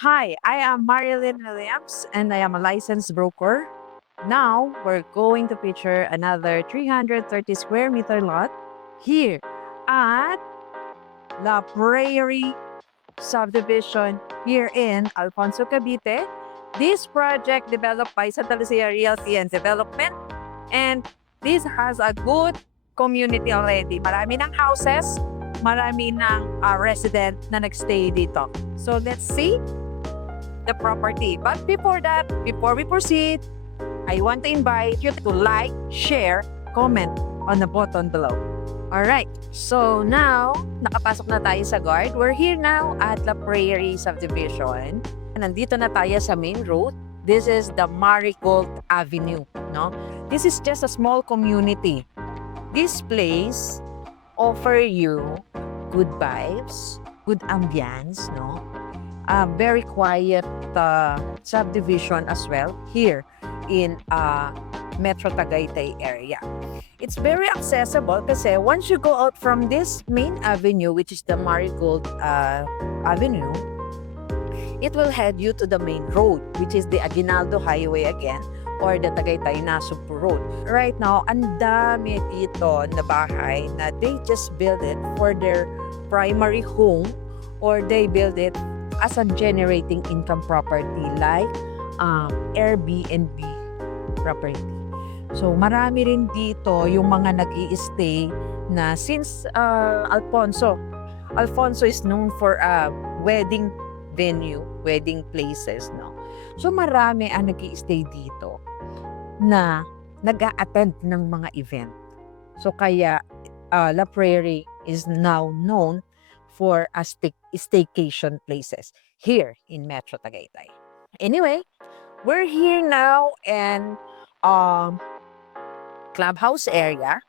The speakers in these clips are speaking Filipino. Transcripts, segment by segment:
Hi, I am Marilyn Williams and I am a licensed broker. Now we're going to picture another 330 square meter lot here at La Prairie subdivision here in Alfonso, Cavite. This project developed by Santa Lucia Realty and Development, and this has a good community already. Marami ng houses, marami ng resident na nagstay dito. So let's see the property. But before that, before we proceed, I want to invite you to like, share, comment on the button below. Alright, so now, nakapasok na tayo sa guard. We're here now at La Prairie Subdivision. Nandito na tayo sa main road. This is the Marigold Avenue, no? This is just a small community. This place offer you good vibes, good ambience, no? Very quiet subdivision as well here in Metro Tagaytay area. It's very accessible kasi once you go out from this main avenue, which is the Marigold Avenue, it will head you to the main road, which is the Aguinaldo Highway again, or the Tagaytay-Nasugbu Road. Right now, ang dami dito na bahay na they just build it for their primary home or they build it as a generating income property like Airbnb property. So marami rin dito yung mga nag-i-stay na since Alfonso is known for wedding venue, wedding places, no? So marami ang nag-i-stay dito na nag-a-attend ng mga event. So kaya La Prairie is now known for a staycation places here in Metro Tagaytay. Anyway, we're here now in clubhouse area.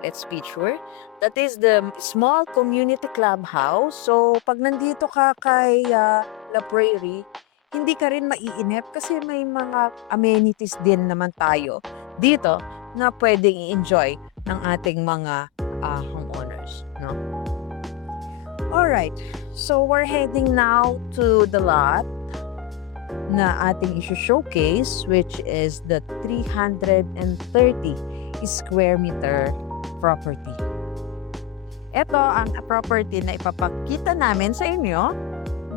Let's picture. That is the small community clubhouse. So, pag nandito ka kay La Prairie, hindi ka rin maiinip kasi may mga amenities din naman tayo dito na pwedeng i-enjoy ng ating mga homeowners, no? Alright, so we're heading now to the lot na ating issue-showcase, which is the 330 square meter property. Ito ang property na ipapakita namin sa inyo.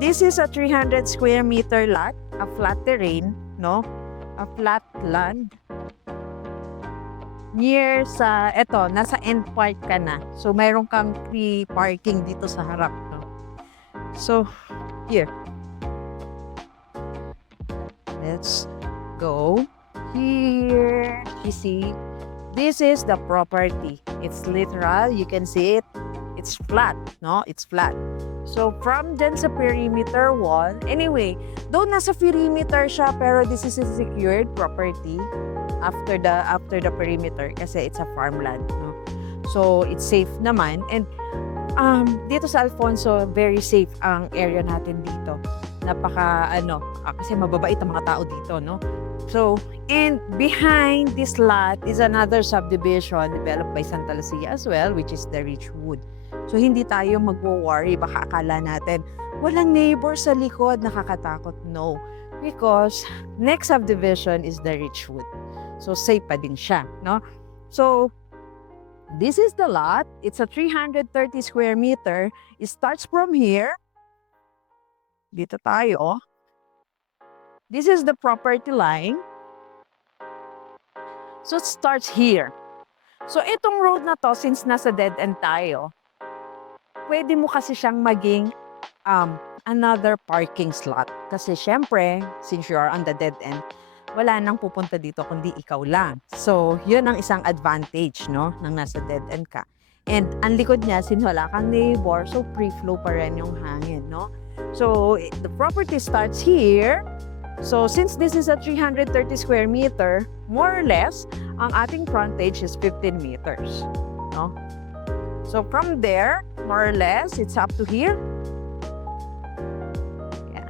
This is a 300 square meter lot, a flat terrain, no? A flat land. Near sa, nasa end part ka na. So, mayroon kang free parking dito sa harap, no? So, here. Let's go. Here, you see, this is the property. It's literal, you can see it. It's flat, no? It's flat. So, from dyan sa perimeter wall, anyway, though nasa perimeter siya, pero this is a secured property after the perimeter kasi it's a farmland, no? So, it's safe naman. And dito sa Alfonso, very safe ang area natin dito. Napaka, kasi mababait ang mga tao dito, no? So, and behind this lot is another subdivision developed by Santa Lucia as well, which is the Richwood. So, hindi tayo magwo-worry. Baka akala natin, walang neighbor sa likod, nakakatakot. No. Because, next subdivision is the Richwood. So, safe pa din siya, no? So, this is the lot. It's a 330 square meter. It starts from here. Dito tayo. This is the property line. So, it starts here. So, itong road na to, since nasa dead end tayo, pwede mo kasi siyang maging another parking slot. Kasi syempre, since you are on the dead end, wala nang pupunta dito kundi ikaw lang. So, yun ang isang advantage, no? Nang nasa dead end ka. And ang likod niya, since wala kang neighbor, so free flow pa rin yung hangin, no? So, the property starts here. So, since this is a 330 square meter, more or less, ang ating frontage is 15 meters, no? So, from there, more or less, it's up to here. Yeah.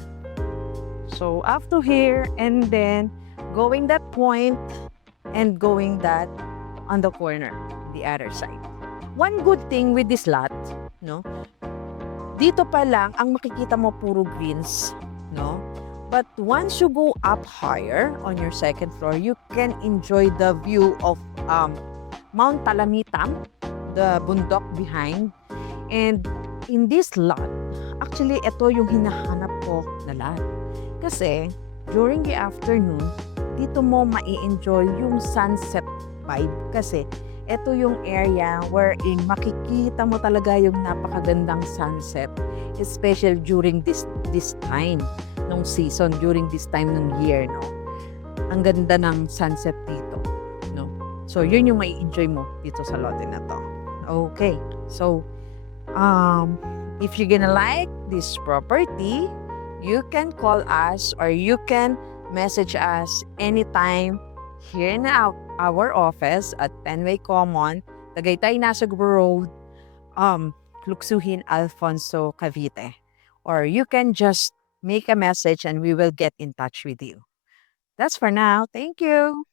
So, up to here, and then going that point and going that on the corner, the other side. One good thing with this lot, no? Dito pa lang, ang makikita mo puro greens. no? But once you go up higher on your second floor, you can enjoy the view of Mount Talamitam, the bundok behind. And in this lot, actually, ito yung hinahanap ko na lot. Kasi, during the afternoon, dito mo mai-enjoy yung sunset vibe. Kasi, ito yung area wherein makikita mo talaga yung napakagandang sunset. Especially during this time nung season, during this time ng year, no? Ang ganda ng sunset dito, no? So, yun yung mai-enjoy mo dito sa lote na to. Okay. So, if you're gonna like this property, you can call us or you can message us anytime here in our office at Penway Common, Tagaytay Nasugbu Road, Luksuhin, Alfonso, Cavite. Or you can just make a message and we will get in touch with you. That's for now. Thank you.